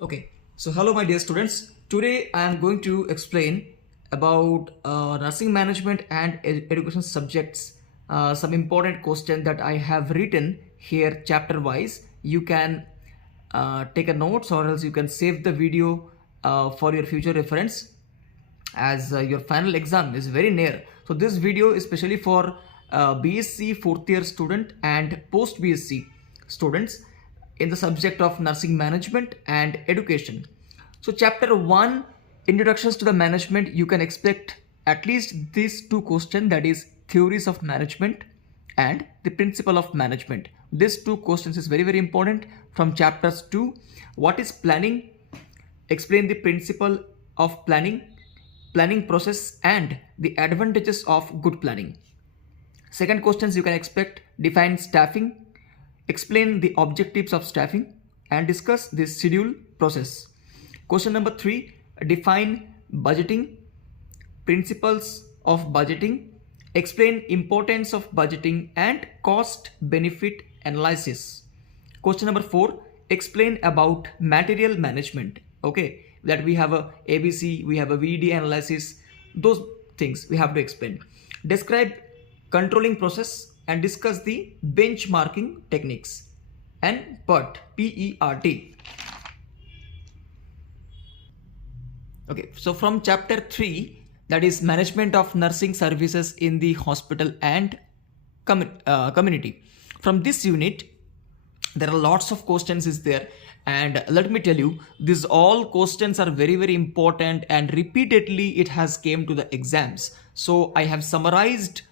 Okay, so hello my dear students. Today I am going to explain about nursing management and education subjects. Some important question that I have written here chapter wise. You can take a notes or else you can save the video for your future reference as your final exam is very near. So this video is especially for BSc fourth year student and post BSc students in the subject of nursing management and education. So chapter 1, introductions to the management, you can expect at least these two questions, that is theories of management and the principle of management. These two questions is very important from chapters 2. What is planning? Explain the principle of planning process and the advantages of good planning. Second questions you can expect, define staffing, explain the objectives of staffing and discuss the schedule process. Question number 3, define budgeting, principles of budgeting, explain importance of budgeting and cost benefit analysis. Question number 4, explain about material management. Okay, that we have a ABC, we have a VD analysis, those things we have to explain. Describe controlling process and discuss the benchmarking techniques and PERT, P-E-R-T. Okay, so from chapter 3, that is management of nursing services in the hospital and community. From this unit, there are lots of questions is there, and let me tell you, these all questions are very important and repeatedly it has came to the exams. So I have summarized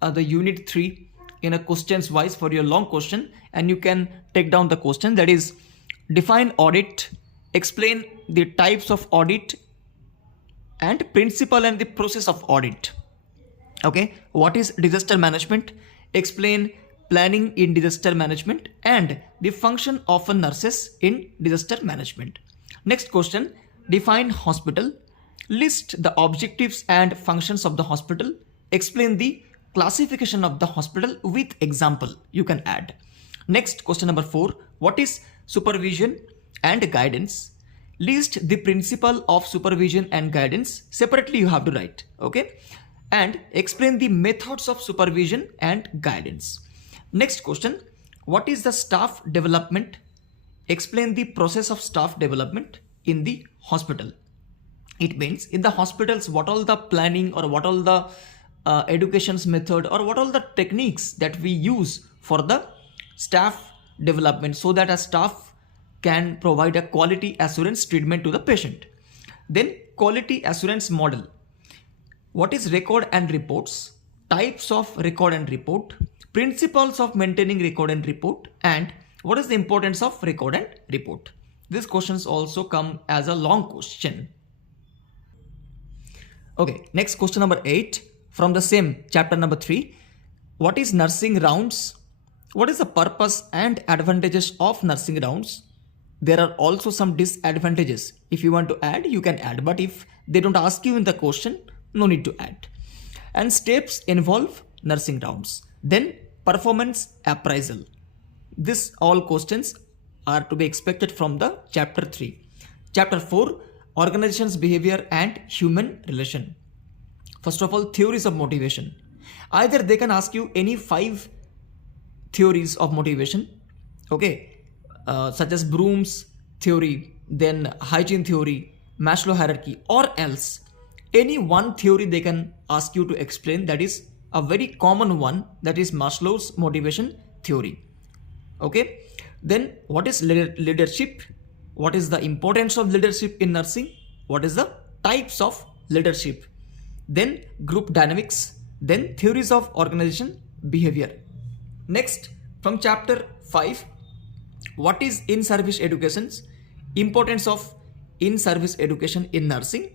the unit 3 in a questions wise for your long question, and you can take down the question, that is define audit, explain the types of audit and principle and the process of audit. Okay, what is disaster management? Explain planning in disaster management and the function of a nurses in disaster management. Next question, define hospital, list the objectives and functions of the hospital, explain the classification of the hospital with example you can add. Next, question number 4, what is supervision and guidance? List the principle of supervision and guidance, separately you have to write. Okay, and explain the methods of supervision and guidance. Next question, what is the staff development? Explain the process of staff development in the hospital. It means in the hospitals what all the planning or what all the education's method or what all the techniques that we use for the staff development, so that a staff can provide a quality assurance treatment to the patient. Then quality assurance model, what is record and reports, types of record and report, principles of maintaining record and report, and what is the importance of record and report. These questions also come as a long question. Okay, next question number 8 from the same chapter number 3. What is nursing rounds? What is the purpose and advantages of nursing rounds? There are also some disadvantages. If you want to add, you can add, but if they don't ask you in the question, no need to add. And steps involve nursing rounds. Then performance appraisal. This all questions are to be expected from the chapter 3. Chapter 4, organization's behavior and human relation. First of all, theories of motivation. Either they can ask you any 5 theories of motivation, okay, such as Bloom's theory, then hygiene theory, Maslow hierarchy, or else any one theory they can ask you to explain. That is a very common one, that is Maslow's motivation theory. Okay, then what is leadership? What is the importance of leadership in nursing? What is the types of leadership? Then group dynamics, then theories of organization behavior. Next, from chapter 5, what is in-service educations, importance of in-service education in nursing,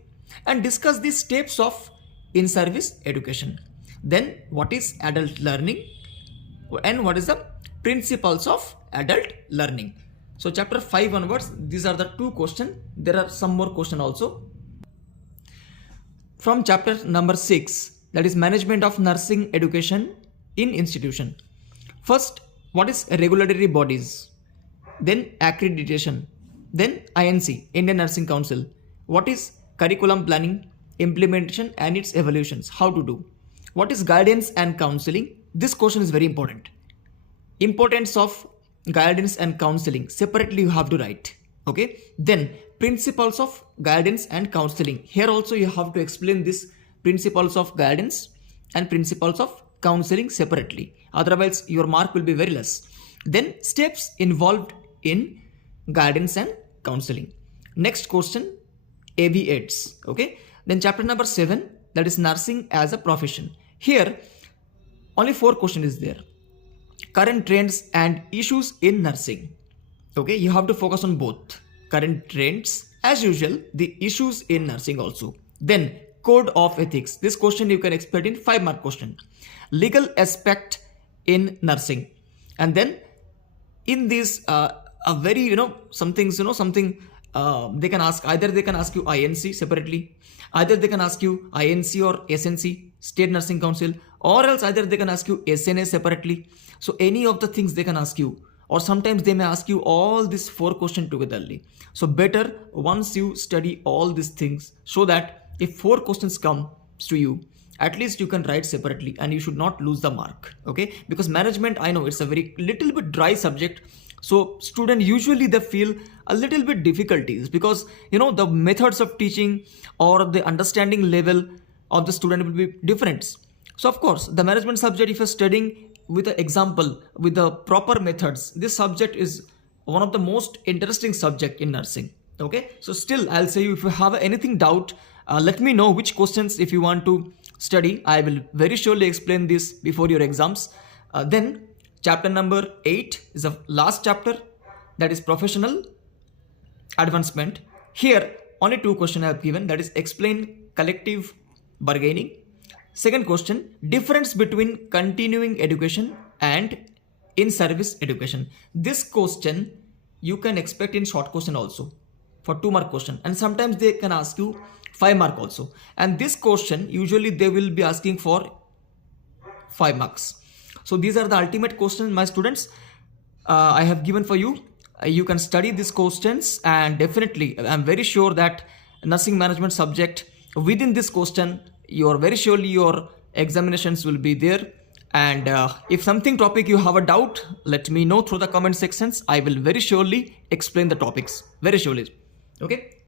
and discuss the steps of in-service education. Then what is adult learning and what is the principles of adult learning. So chapter 5 onwards, these are the 2 questions. There are some more questions also. From chapter number 6, that is management of nursing education in institution. First, what is regulatory bodies? Then accreditation, Then INC, Indian Nursing Council. What is curriculum planning, implementation and its evaluations? How to do? What is guidance and counseling? This question is very important. Importance of guidance and counseling separately you have to write. Okay. Then principles of guidance and counseling. Here also you have to explain this principles of guidance and principles of counseling separately. Otherwise your mark will be very less. Then steps involved in guidance and counseling. Next question, AV aids. Okay. Then chapter number 7, that is nursing as a profession. Here only 4 questions is there. Current trends and issues in nursing. Okay, you have to focus on both current trends as usual, the issues in nursing also. Then code of ethics. This question you can expect in 5-mark question. Legal aspect in nursing. And then in this a very some things they can ask, either they can ask you INC separately, either they can ask you INC or SNC, State Nursing Council, or else either they can ask you SNA separately. So any of the things they can ask you, or sometimes they may ask you all these 4 questions togetherly. So better once you study all these things, so that if 4 questions come to you, at least you can write separately and you should not lose the mark. Okay, because management, I know it's a very little bit dry subject. So student usually they feel a little bit difficulties because the methods of teaching or the understanding level of the student will be different. So of course the management subject, if you're studying with an example, with the proper methods, this subject is one of the most interesting subject in nursing. Okay, so still I'll say you, if you have anything doubt, let me know which questions if you want to study. I will very surely explain this before your exams. Then chapter number 8 is the last chapter, that is professional advancement. Here only 2 questions I have given, that is explain collective bargaining. Second question, difference between continuing education and in-service education. This question you can expect in short question also for 2-mark question, and sometimes they can ask you 5-mark also. And this question usually they will be asking for 5 marks. So these are the ultimate questions, my students, I have given for you. You can study these questions, and definitely I'm very sure that nursing management subject, within this question, very surely your examinations will be there. And if something topic you have a doubt, let me know through the comment sections. I will very surely explain the topics very surely. Okay.